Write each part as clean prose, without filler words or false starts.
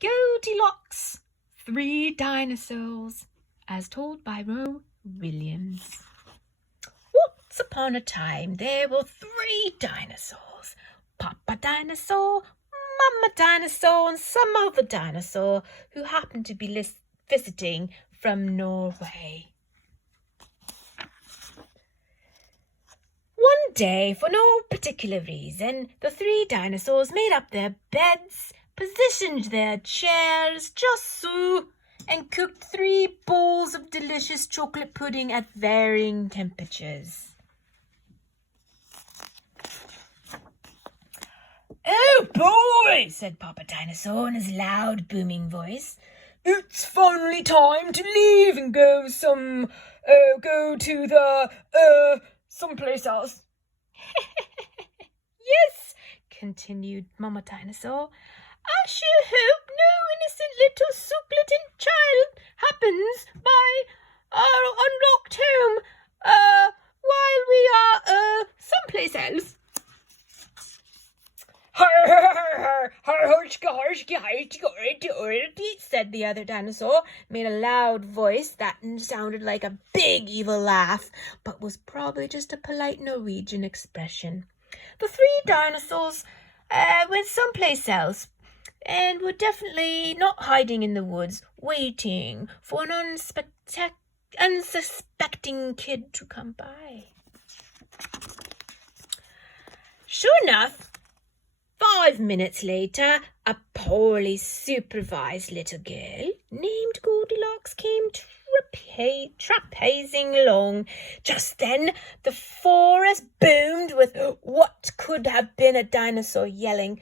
Goldilocks, 3 Dinosaurs, as told by Roe Williams. Once upon a time, there were 3 dinosaurs. Papa Dinosaur, Mama Dinosaur, and some other dinosaur who happened to be visiting from Norway. One day, for no particular reason, the 3 dinosaurs made up their beds, positioned their chairs just so, and cooked 3 bowls of delicious chocolate pudding at varying temperatures. "Oh boy," said Papa Dinosaur in his loud, booming voice. "It's finally time to leave and go to the someplace else." "Yes," continued Mama Dinosaur. "I sure hope no innocent little succulent child happens by our unlocked home while we are someplace else." said the other dinosaur, made a loud voice that sounded like a big evil laugh, but was probably just a polite Norwegian expression. The 3 dinosaurs went someplace else, and were definitely not hiding in the woods, waiting for an unsuspecting kid to come by. Sure enough, 5 minutes later, a poorly supervised little girl named Goldilocks came trapezing along. Just then, the forest boomed with what could have been a dinosaur yelling,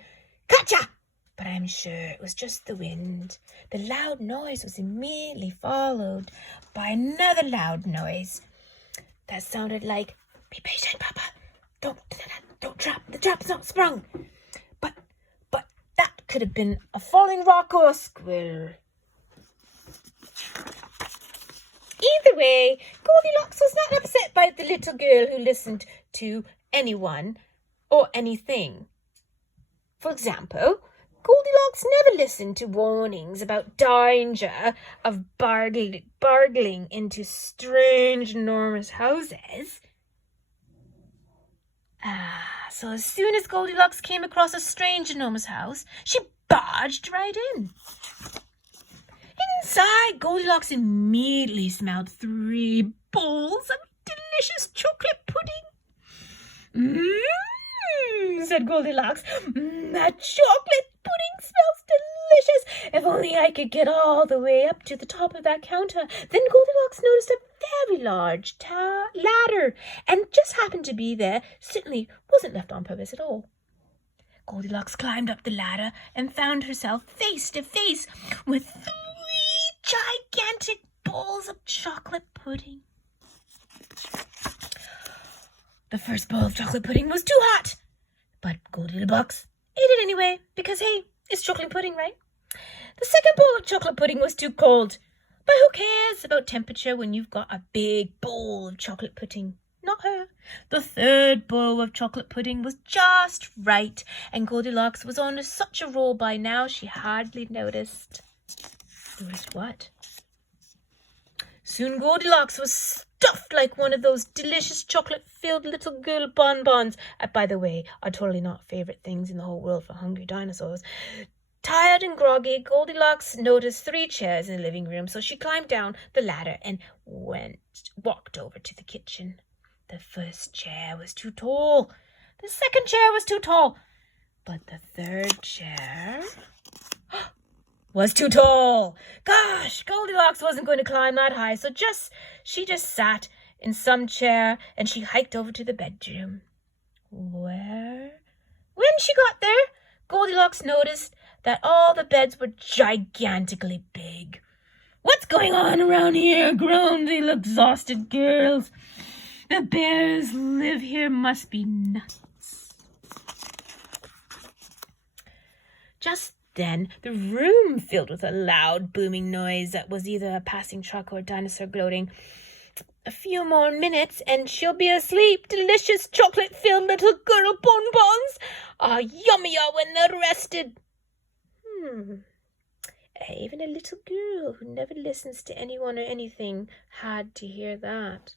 "Gotcha!" But I'm sure it was just the wind. The loud noise was immediately followed by another loud noise that sounded like, "Be patient, Papa. Don't trap. The trap's not sprung." But that could have been a falling rock or a squirrel. Either way, Goldilocks was not upset by the little girl who listened to anyone or anything. For example, Goldilocks never listened to warnings about danger of burgling into strange, enormous houses. So as soon as Goldilocks came across a strange, enormous house, she barged right in. Inside, Goldilocks immediately smelled 3 bowls of delicious chocolate pudding. Said Goldilocks. "That chocolate pudding smells delicious. If only I could get all the way up to the top of that counter." Then Goldilocks noticed a very large ladder, and just happened to be there. Certainly wasn't left on purpose at all. Goldilocks climbed up the ladder and found herself face to face with 3 gigantic bowls of chocolate pudding. The first bowl of chocolate pudding was too hot, but Goldilocks ate it anyway, because, hey, it's chocolate pudding, right? The second bowl of chocolate pudding was too cold, but who cares about temperature when you've got a big bowl of chocolate pudding? Not her. The third bowl of chocolate pudding was just right, and Goldilocks was on such a roll by now she hardly noticed. Noticed what? Soon Goldilocks was stuffed like one of those delicious chocolate-filled little girl bonbons. By the way, are totally not favorite things in the whole world for hungry dinosaurs. Tired and groggy, Goldilocks noticed 3 chairs in the living room, so she climbed down the ladder and walked over to the kitchen. The first chair was too tall. The second chair was too tall. But the third chair was too tall. Gosh, Goldilocks wasn't going to climb that high, so she just sat in some chair and she hiked over to the bedroom. When she got there, Goldilocks noticed that all the beds were gigantically big. "What's going on around here?" groaned the exhausted girls. "The bears live here, must be nuts." Just then, the room filled with a loud, booming noise that was either a passing truck or a dinosaur gloating. "A few more minutes and she'll be asleep. Delicious chocolate-filled little girl bonbons are yummier when they're rested." Even a little girl who never listens to anyone or anything had to hear that.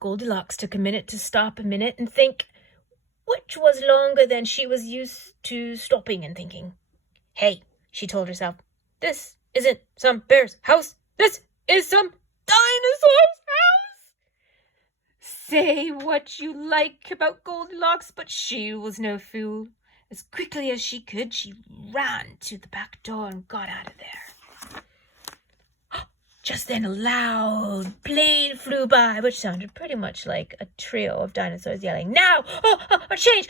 Goldilocks took a minute to stop and think, which was longer than she was used to stopping and thinking. Hey, she told herself, this isn't some bear's house. This is some dinosaur's house. Say what you like about Goldilocks, but she was no fool. As quickly as she could, she ran to the back door and got out of there. Just then a loud plane flew by, which sounded pretty much like a trio of dinosaurs yelling, now, a change,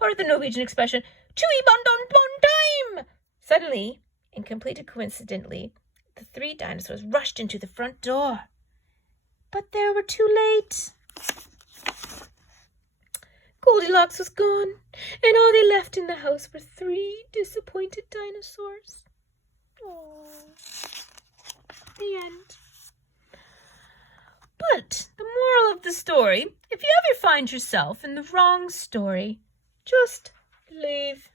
or the Norwegian expression, Chewy bon don bon time. Suddenly, and completely coincidentally, the three dinosaurs rushed into the front door. But they were too late. Goldilocks was gone, and all they left in the house were three disappointed dinosaurs. Oh, the end. But the moral of the story, if you ever find yourself in the wrong story, just leave.